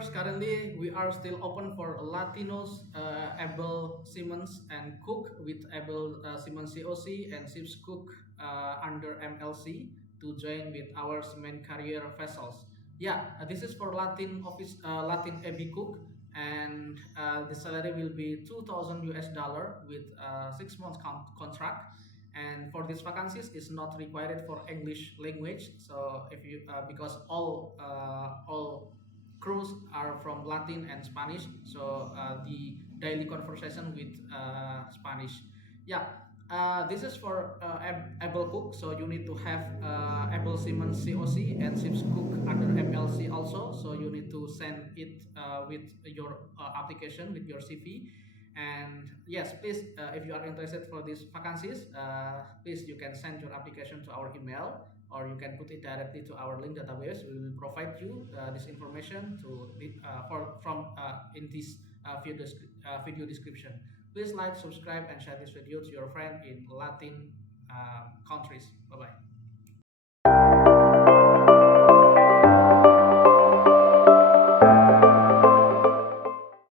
members, currently we are still open for Latinos, able seamen and cook with able seamen COC and ships cook under MLC to join with our seamen carrier vessels. Yeah, this is for Latin AB cook, and the salary will be 2,000 US dollar with 6 months contract. And for these vacancies is not required for English language. So if you because all crews are from Latin and Spanish, so the daily conversation with Spanish. Yeah, this is for able cook, so you need to have able seaman COC and ships cook under MLC also. So you need to send it with your application with your CV. And yes, please, if you are interested for these vacancies, please you can send your application to our email, or you can put it directly to our link database. We will provide you this information to from in this video description. Please like, subscribe, and share this video to your friend in Latin countries. Bye bye.